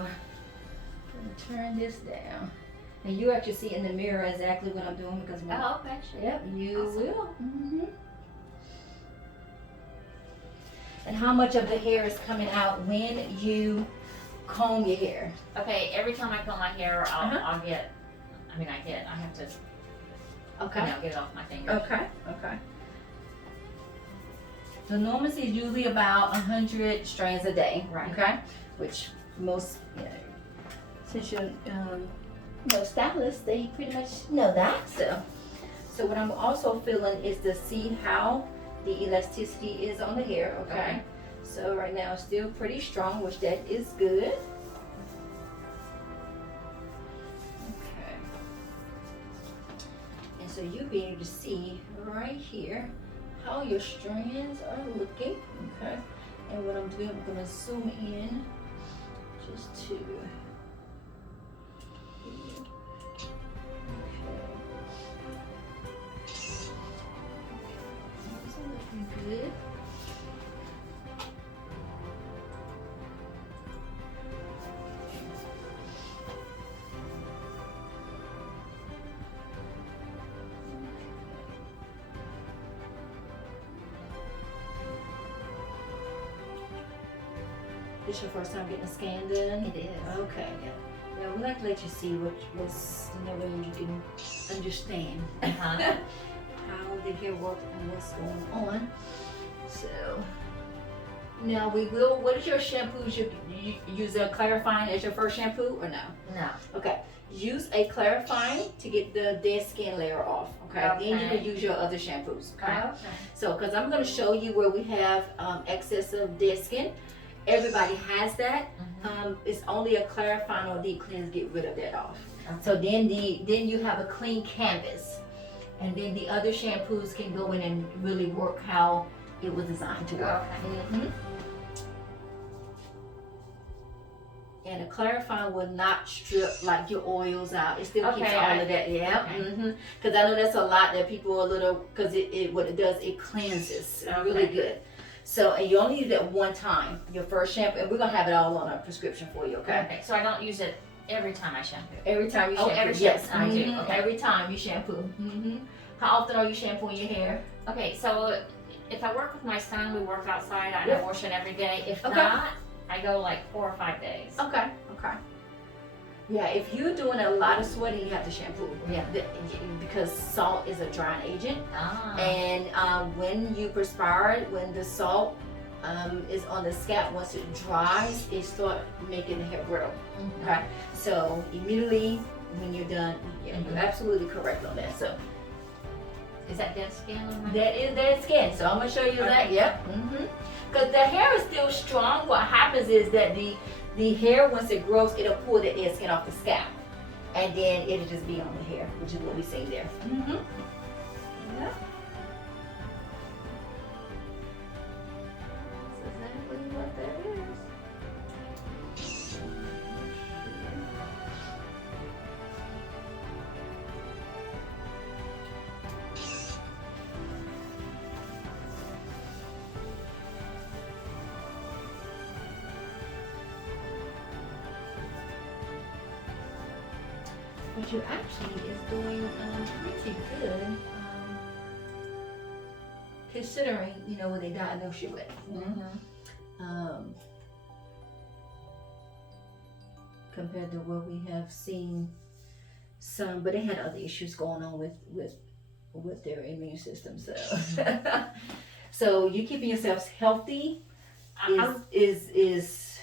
I'm gonna turn this down. And you actually see in the mirror exactly what I'm doing because Oh, okay. Sure. Yep, you Awesome. will. And how much of the hair is coming out when you comb your hair? Okay, every time I comb my hair, I'll get, I have to, Okay. get it off my fingers. Okay. The normal is usually about 100 strands a day. Right. Okay. Which most, since you're, stylists, they pretty much know that. So what I'm also feeling is to see how the elasticity is on the hair. Okay. So right now it's still pretty strong, which that is good. Okay. And so you'll be able to see right here how your strands are looking. Okay. And what I'm doing, I'm gonna zoom in just to. Good. This is your first time getting a scan done? It is. Okay. Yeah, we'd like to let you see what's in the way you can understand how the hair works and what's going on. So now we will. What is your shampoo? You use a clarifying as your first shampoo or no? No. Okay. Use a clarifying to get the dead skin layer off. Okay. Then you can use your other shampoos. Okay. So, because I'm going to show you where we have excess of dead skin. Everybody has that. It's only a clarifying or deep cleanse get rid of that off. Okay. So then you have a clean canvas, and then the other shampoos can go in and really work how it was designed to work. Okay. And a clarifying will not strip like your oils out. It still keeps all of that. Yeah. Because I know that's a lot that people are a little. Because what it does, it cleanses really good. So, and you only use it one time, your first shampoo, and we're gonna have it all on our prescription for you, okay? Okay, so I don't use it every time I shampoo. Every time you shampoo. Every yes, I do. Okay. Every time you shampoo. How often are you shampooing your hair? Okay, so if I work with my son, we work outside. I wash it every day. If not, I go like 4 or 5 days. Okay. Yeah, if you're doing a lot of sweating, you have to shampoo. Yeah. Because salt is a drying agent. And when you perspire, when the salt is on the scalp, once it dries, it starts making the hair brittle. Okay. So immediately when you're done, you're absolutely correct on that. So is that dead skin on my that is dead skin. So I'm gonna show you that. Yep. Because the hair is still strong. What happens is that the hair, once it grows, it'll pull the dead skin off the scalp, and then it'll just be on the hair, which is what we see there. Yeah. That's exactly what that is. But you actually is doing pretty good, considering what they diagnosed you with. Compared to what we have seen some, but they had other issues going on with their immune system. So, so you keeping yourselves healthy is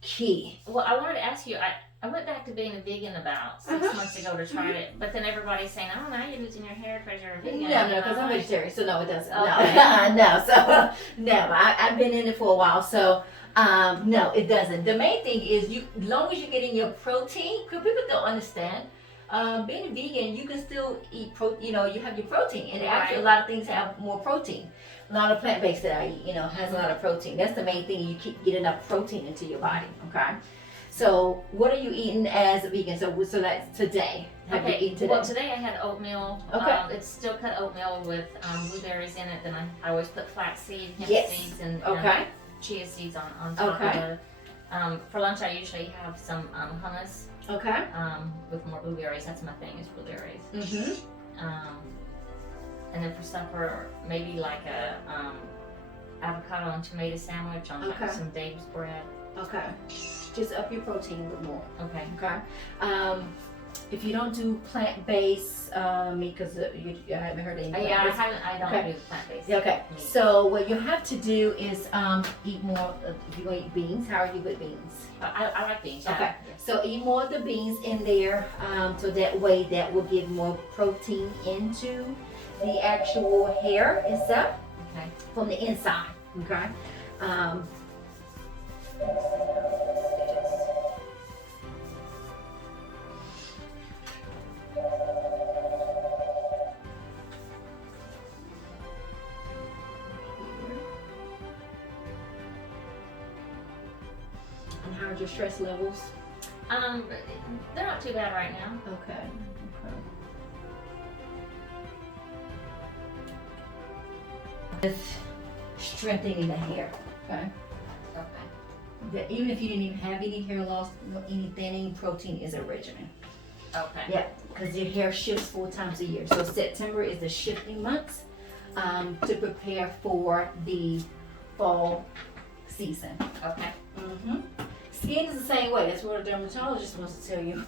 key. Well, I wanted to ask you. I went back to being a vegan about 6 months ago to try it, but then everybody's saying, "Oh, now you're losing your hair because you're a vegan." No, because I'm vegetarian, so no, it doesn't. Okay. No, so no, I've been in it for a while, so no, it doesn't. The main thing is as long as you're getting your protein, because people don't understand. Being a vegan, you can still eat you have your protein, and actually a lot of things have more protein. A lot of plant-based that I eat, has a lot of protein. That's the main thing. You get enough protein into your body. Okay. So, what are you eating as a vegan? So that's today. Have you eaten today? Well, today I had oatmeal. Okay. It's still cut oatmeal with blueberries in it. Then I always put flaxseed, hemp seeds, and chia seeds on top of For lunch, I usually have some hummus Okay. with more blueberries. That's my thing, is blueberries. Mm-hmm. And then for supper, maybe like a avocado and tomato sandwich on like some Dave's bread. Okay. Just up your protein a little more. Okay. Okay. If you don't do plant-based meat, because I haven't heard any. I don't do plant-based. Okay. meat. So what you have to do is eat more. If you're gonna eat beans, how are you with beans? I like beans. Yeah. Okay. Yes. So eat more of the beans in there, so that way that will give more protein into the actual hair itself Okay. from the inside. Okay. And how are your stress levels? They're not too bad right now. Okay. With strengthening the hair. Okay. Okay. That even if you didn't even have any hair loss, any thinning, protein is a regimen. Okay. Yeah, because your hair shifts 4 times a year. So September is the shifting months to prepare for the fall season. Okay. Mm-hmm. Skin is the same way. That's what a dermatologist wants to tell you.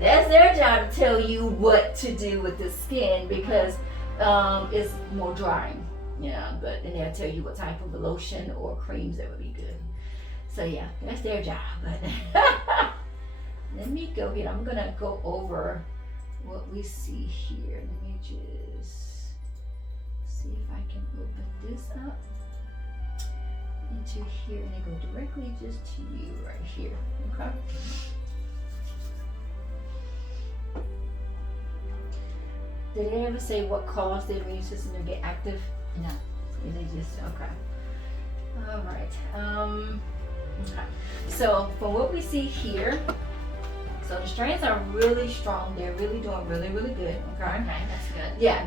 That's their job to tell you what to do with the skin because it's more drying. Yeah, but then they'll tell you what type of lotion or creams that would be good. So yeah, that's their job. But let me go ahead. I'm gonna go over what we see here. Let me just see if I can open this up into here and it go directly just to you right here. Okay. Did they ever say what caused the immune system to get active? No. Is it just okay? All right. Okay. So from what we see here, so the strands are really strong. They're really doing really good. Okay. Okay, that's good. Yeah,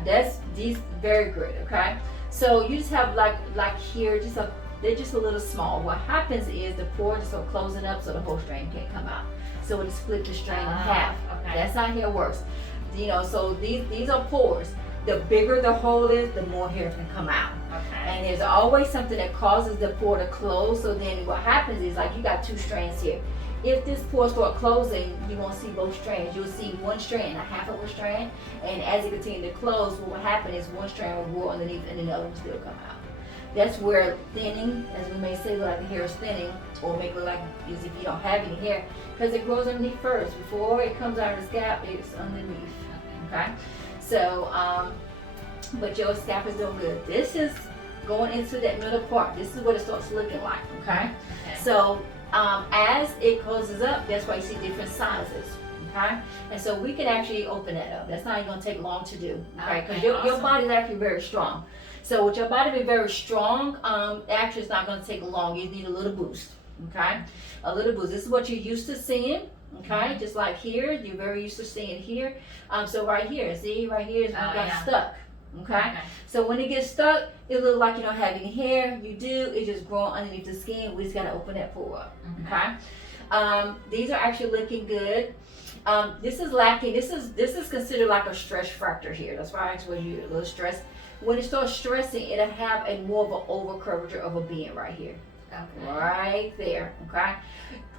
these very good. Okay. So you just have like here, they're just a little small. What happens is the pores just are closing up so the whole strand can't come out. So it split the strand in half. Okay. That's how hair works. You know, so these are pores. The bigger the hole is, the more hair can come out. Okay. And there's always something that causes the pore to close. So then what happens is like you got 2 strands here. If this pore start closing, you won't see both strands. You'll see one strand, a half of a strand. And as it continues to close, what will happen is one strand will grow underneath and the other will still come out. That's where thinning, as we may say, look like the hair is thinning, or make it look like as if you don't have any hair, because it grows underneath first. Before it comes out of the scalp, it's underneath. Okay? So, but your scalp is doing good. This is going into that middle part. This is what it starts looking like. Okay? So, as it closes up, that's why you see different sizes. Okay? And so we can actually open that up. That's not even going to take long to do. Okay? Because your body is actually very strong. So with your body being very strong, actually it's not going to take long. You need a little boost. Okay? A little boost. This is what you're used to seeing. Okay? Just like here, you're very used to seeing here. So right here, see? Right here is when it got stuck. Okay? So when it gets stuck, it looks like you don't have any hair. You do. It's just growing underneath the skin. We just got to open that pore up. Okay? These are actually looking good. This is lacking. This is considered like a stress fracture here. That's why I explained you a little stress. When it starts stressing, it'll have a more of an over curvature of a being right here. Okay. Right there. Okay.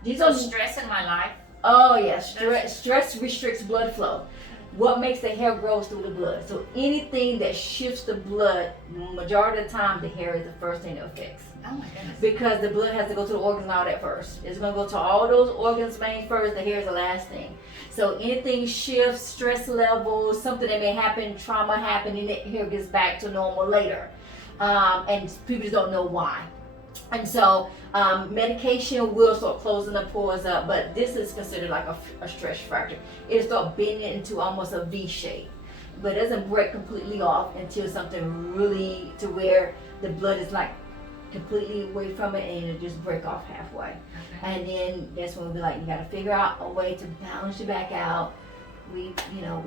These So are stress in my life. Oh yeah, stress restricts blood flow. What makes the hair grow through the blood. So anything that shifts the blood, majority of the time, the hair is the first thing that affects. Oh my goodness. Because the blood has to go to the organs and all that first. It's going to go to all those organs main first. The hair is the last thing. So anything shifts, stress levels, something that may happen, trauma happen, and the hair gets back to normal later. And people just don't know why. And so medication will start closing the pores up, but this is considered like a stress fracture. It'll start bending into almost a V shape, but it doesn't break completely off until something really to where the blood is like completely away from it and it'll just break off halfway. And then that's when we'll be like, you gotta figure out a way to balance it back out, we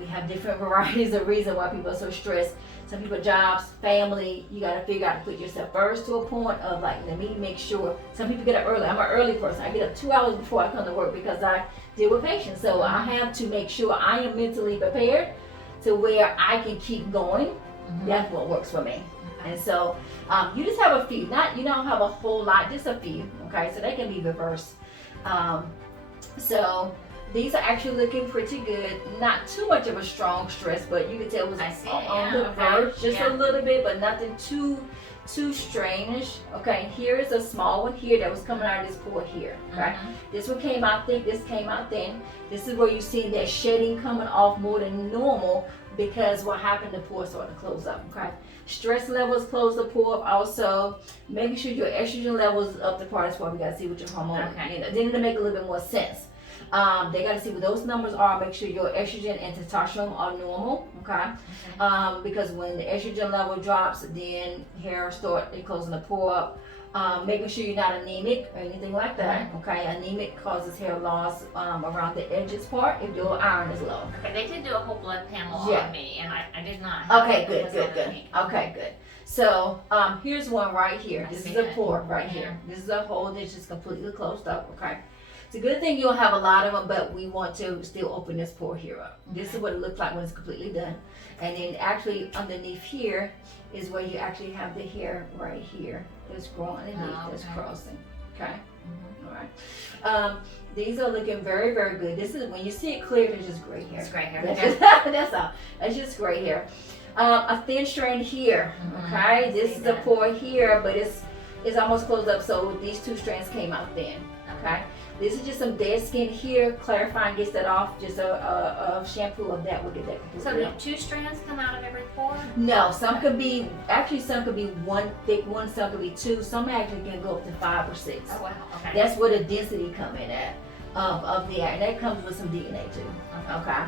have different varieties of reasons why people are so stressed. Some people, jobs, family, you got to figure out to put yourself first to a point of like, let me make sure. Some people get up early. I'm an early person. I get up 2 hours before I come to work because I deal with patients. So I have to make sure I am mentally prepared to where I can keep going. That's what works for me. And so you just have a few. You don't have a whole lot, just a few. Okay, so they can be reversed. So these are actually looking pretty good. Not too much of a strong stress, but you can tell it was on the verge just a little bit, but nothing too strange. Okay, here is a small one here that was coming out of this pore here. Okay, this one came out thick, this came out thin. This is where you see that shedding coming off more than normal because what happened, the pore started to close up. Okay, stress levels close the pore. Also, making sure your estrogen levels up the part. That's why we gotta see what your hormone. Then it'll make a little bit more sense. They got to see what those numbers are. Make sure your estrogen and testosterone are normal, okay? Because when the estrogen level drops, then hair start closing the pore up. Making sure you're not anemic or anything like that, okay? Anemic causes hair loss around the edges part if your iron is low. Okay, they did do a whole blood panel on me, and I did not. Okay, good. Okay, good. So here's one right here. This is a pore right here. This is a hole that's just completely closed up, okay? It's a good thing you'll have a lot of them, but we want to still open this pore here up. This is what it looks like when it's completely done. And then actually underneath here is where you actually have the hair right here that's growing underneath, that's crossing. Okay? All right. These are looking very, very good. This is when you see it clear, it's just gray hair. It's gray hair. That's all. That's just gray hair. A thin strand here. Okay? This is a pore here, but it's almost closed up, so these two strands came out thin. Okay? This is just some dead skin here. Clarifying gets that off. Just a shampoo of that will get that completely. So do 2 strands come out of every pore? No, some could be one thick one, some could be 2. Some actually can go up to 5 or 6. Oh wow, okay. That's where the density come in at of the and that comes with some DNA too. Okay.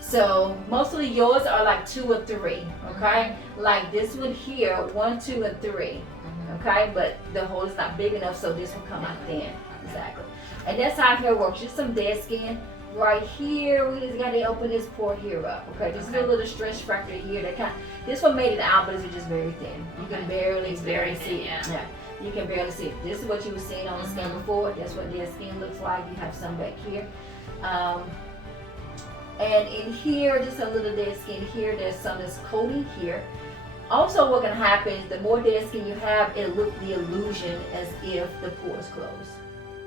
So mostly yours are like 2 or 3. Okay, like this one here, 1, 2, and 3. Okay, but the hole is not big enough, so this will come out thin. Exactly. And that's how hair works. Just some dead skin right here. We just got to open this pore here up. Okay, just a little stretch factor here. This one made it out, but it's just very thin. You can barely see it. Yeah, you can barely see it. This is what you were seeing on the skin before. That's what dead skin looks like. You have some back here. And in here, just a little dead skin here. There's some that's coating here. Also, what can happen is the more dead skin you have, it'll look the illusion as if the pores close.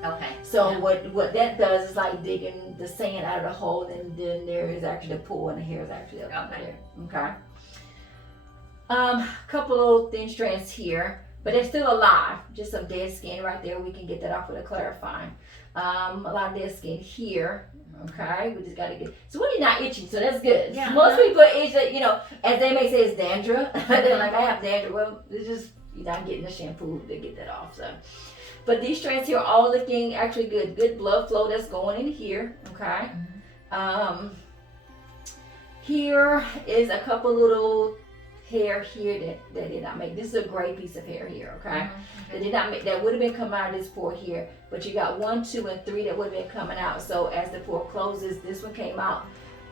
Okay. So what that does is like digging the sand out of the hole, and then there is actually the pore, and the hair is actually up there. Okay. Couple little thin strands here, but they're still alive. Just some dead skin right there. We can get that off with a clarifying. A lot of dead skin here. Okay, we just gotta get. So when you're not itching, so that's good. Yeah, most people itch, as they may say, it's dandruff. They're like, I have dandruff. Well, it's just you're not getting the shampoo to get that off. So, but these strands here are all looking actually good. Good blood flow that's going in here. Okay. Here is a couple little hair here that did not make. This is a gray piece of hair here. Okay. That did not make. That would have been coming out of this pore here, but you got 1, 2, and 3 that would have been coming out. So as the pore closes, this one came out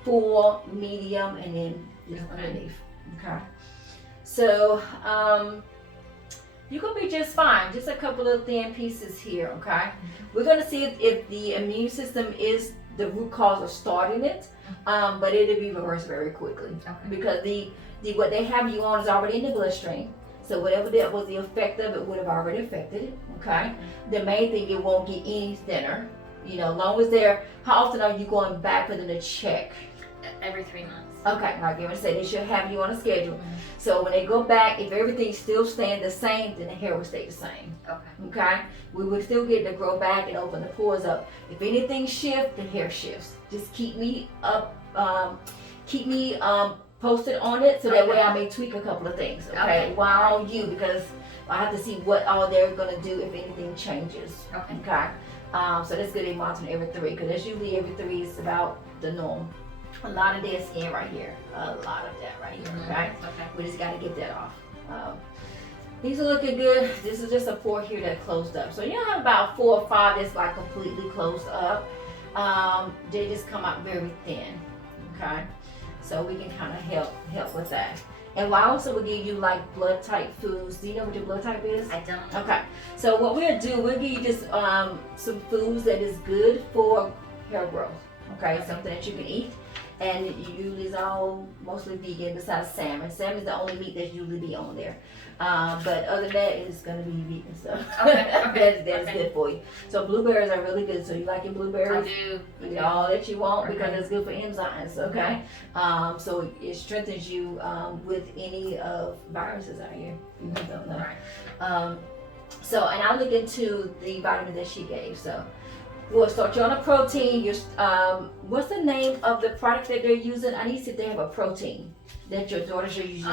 full, medium, and then this underneath. Okay. So you're gonna be just fine. Just a couple of thin pieces here. Okay. We're gonna see if the immune system is the root cause of starting it, but it'll be reversed very quickly because what they have you on is already in the bloodstream. So whatever that was the effect of it would have already affected it, okay? The main thing, it won't get any thinner. Long as how often are you going back for them to check? Every 3 months. Okay, like I said, they should have you on a schedule. So when they go back, if everything's still staying the same, then the hair will stay the same. Okay? We will still get to grow back and open the pores up. If anything shifts, the hair shifts. Just keep me up, posted on it, so that way I may tweak a couple of things, because I have to see what all they're gonna do if anything changes. Okay. So that's good. They monitor every 3, because that's usually every 3 is about the norm. A lot of dead skin right here, a lot of that right here. Okay. We just gotta get that off. These are looking good. This is just a pore here that closed up. So you have about 4 or 5 that's like completely closed up. they just come out very thin. Okay, so we can kind of help with that. And I also will give you like blood type foods. Do you know what your blood type is? I don't. Okay, so what we'll do, we'll give you just some foods that is good for hair growth. Okay, something that you can eat. And it usually is all mostly vegan besides salmon. Salmon is the only meat that usually be on there. But other than that, it's going to be vegan stuff. Okay, that's good for you. So blueberries are really good. So you like your blueberries? I do. Eat all that you want because Okay. it's good for enzymes, okay? So it strengthens you with any of viruses out here. You don't know. Right. So, and I'll look into the vitamins that she gave. So we'll start you on a protein. What's the name of the product that they're using? I need to see if they have a protein that your daughters are using.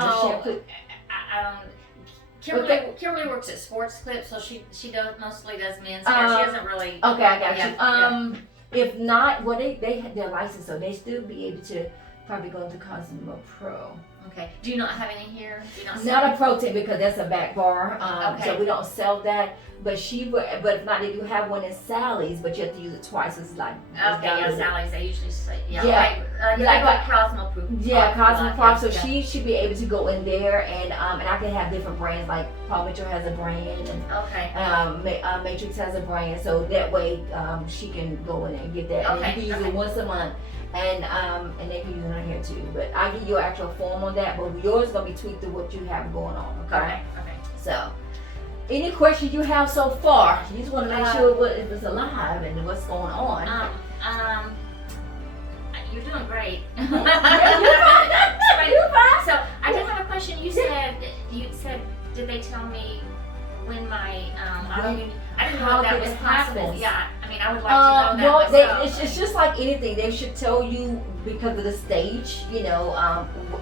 Kimberly works at Sports Clip, so she mostly does men's hair. She doesn't really. Okay, I got Yeah, you. If not, well, they have their license, so they still be able to probably go into Cosmo Pro. Okay. Do you not have any here? Do you not sell Not a protein because that's a back bar, Okay. so we don't sell that. But but if not, they do have one in Sally's, but you have to use it twice. It's like Okay, yeah, Sally's. They usually say, Yeah. Okay. Like Like Cosmo Proof. Yeah, Cosmo Prop. So yeah. she should be able to go in there, and I can have different brands. Like Paul Mitchell has a brand, and Okay. Matrix has a brand. So that way she can go in and get that, and Okay, you can use okay. it once a month. And they can use it on here too. But I'll give you an actual form on that. But yours is gonna be tweaked to what you have going on. Okay. So, any questions you have so far? You just want to make sure if it's alive and what's going on. You're doing great. You're fine. So I did have a question. You said, did they tell me when my I didn't know if that was possible. happens. Yeah, I mean, I would like to know that myself. It's just like anything. They should tell you because of the stage,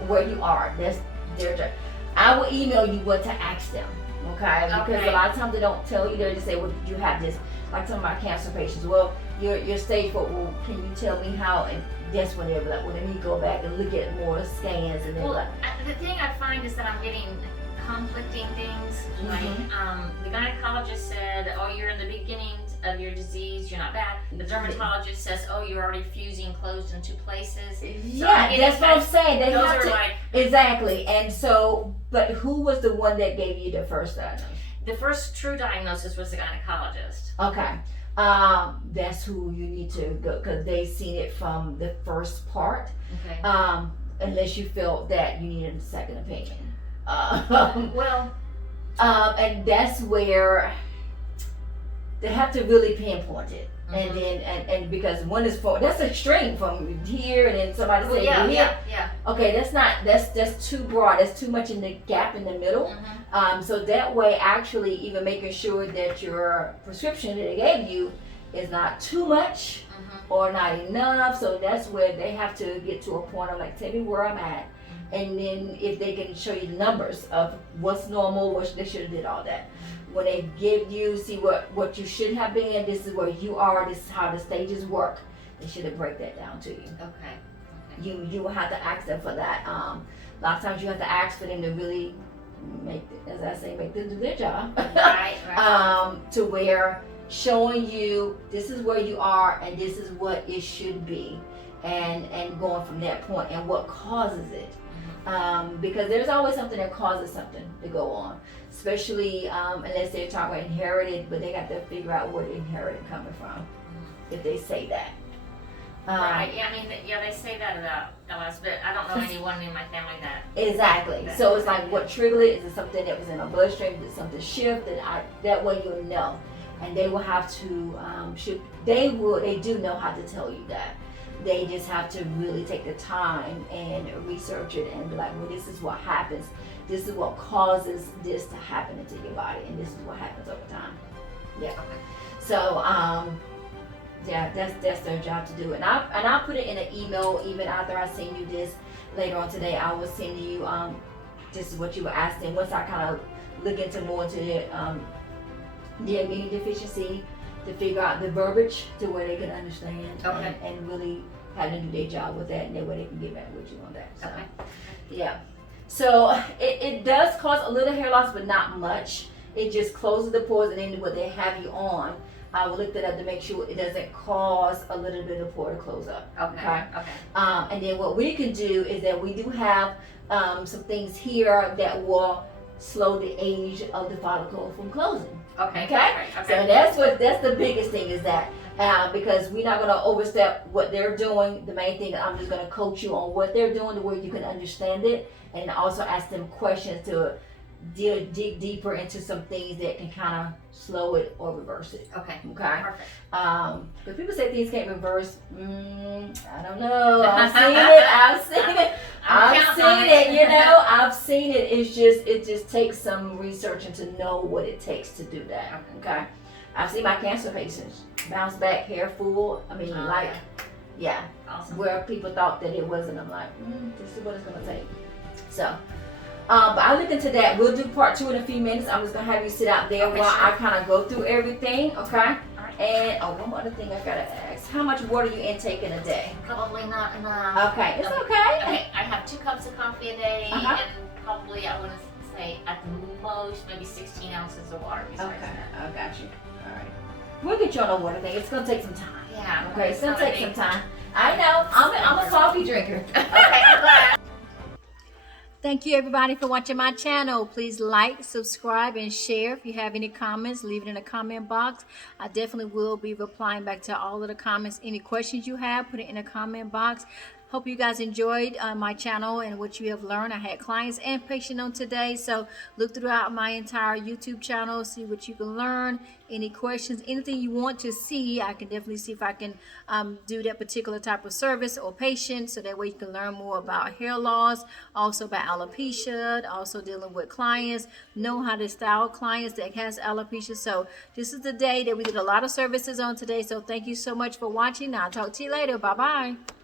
where you are. That's their job. I will email you what to ask them, okay? Because a lot of times they don't tell you. They just say, well, you have this. Like some of my cancer patients, well, your stage 4, well, can you tell me how? And that's when they're like, well, let me go back and look at more scans. And then The thing I find is that I'm getting conflicting things. Like the gynecologist said, oh, you're in the beginning of your disease, you're not bad. The dermatologist says, oh, you're already fusing closed in 2 places. So yeah, that's what I'm saying. They those have are to, like exactly. And so, but who was the one that gave you the first diagnosis? the first true diagnosis was the gynecologist. Okay. That's who you need to go because they've seen it from the first part. Okay. Unless you felt that you needed a second opinion. Well, and that's where they have to really pinpoint it. And then and because one is that's extreme from here and then somebody say here. Yeah. Okay, that's too broad. That's too much in the gap in the middle. So that way, actually, even making sure that your prescription that they gave you is not too much or not enough. So that's where they have to get to a point of like, tell me where I'm at, and then if they can show you the numbers of what's normal, what they should have did all that. When they give you, see what you should have been. This is where you are. This is how the stages work. They should have break that down to you. Okay. You will have to ask them for that. A lot of times you have to ask for them to really make them do their job. Right. To where showing you this is where you are and this is what it should be, and going from that point and what causes it. Because there's always something that causes something to go on, especially unless they're talking about inherited, but they got to figure out where the inherited coming from if they say that. Right. Yeah. I mean, they say that about LS, but I don't know anyone in my family that. Exactly. So it's like, what triggered it? Is it something that was in my bloodstream? Did something shift? That way you'll know, and they will have to. They do know how to tell you that. They just have to really take the time and research it and be like, well, this is what happens. This is what causes this to happen into your body, and this is what happens over time. Yeah. So, yeah, that's their job to do. And I'll put it in an email even after I send you this later on today. I will send you this is what you were asking. Once I kind of look into more to the immune deficiency, to figure out the verbiage to where they can understand and really have them do their job with that, and that way they can get back with you on that. So, yeah. So it does cause a little hair loss, but not much. It just closes the pores, and then what they have you on I will look that up to make sure it doesn't cause a little bit of pore to close up. Okay. And then what we can do is that we do have some things here that will slow the age of the follicle from closing. Okay. So that's the biggest thing is that because we're not going to overstep what they're doing. The main thing, I'm just going to coach you on what they're doing to where you can understand it, and also ask them questions to dig deeper into some things that can kind of slow it or reverse it. Okay. Perfect. Perfect. But people say things can't reverse. I don't know. I've seen it. I've seen it. You know, I've seen it. It just takes some researching to know what it takes to do that. Okay. I've seen my cancer patients bounce back, hair full. I mean, yeah. Awesome. Where people thought that it wasn't. I'm like, this is what it's gonna take. So. But I'll look into that. We'll do part 2 in a few minutes. I'm just gonna have you sit out there while I kind of go through everything, okay? All right. And one other thing I gotta ask: how much water you intake in a day? Probably not enough. Okay, it's okay. Okay, I have 2 cups of coffee a day, Uh-huh. and probably I want to say at the most maybe 16 ounces of water. Besides that. I got you. All right. We'll get you on a water thing. It's gonna take some time. Yeah. Okay, it's gonna take some time. I know. I'm a coffee drinker. Okay, I'm glad. Thank you everybody for watching my channel. Please like, subscribe, and share. If you have any comments, leave it in the comment box. I definitely will be replying back to all of the comments. Any questions you have, put it in the comment box. Hope you guys enjoyed my channel and what you have learned. I had clients and patients on today, so look throughout my entire YouTube channel, see what you can learn. Any questions, anything you want to see, I can definitely see if I can do that particular type of service or patient, so that way you can learn more about hair loss, also about alopecia, also dealing with clients, know how to style clients that has alopecia. So this is the day that we did a lot of services on today, so thank you so much for watching. I'll talk to you later. Bye-bye.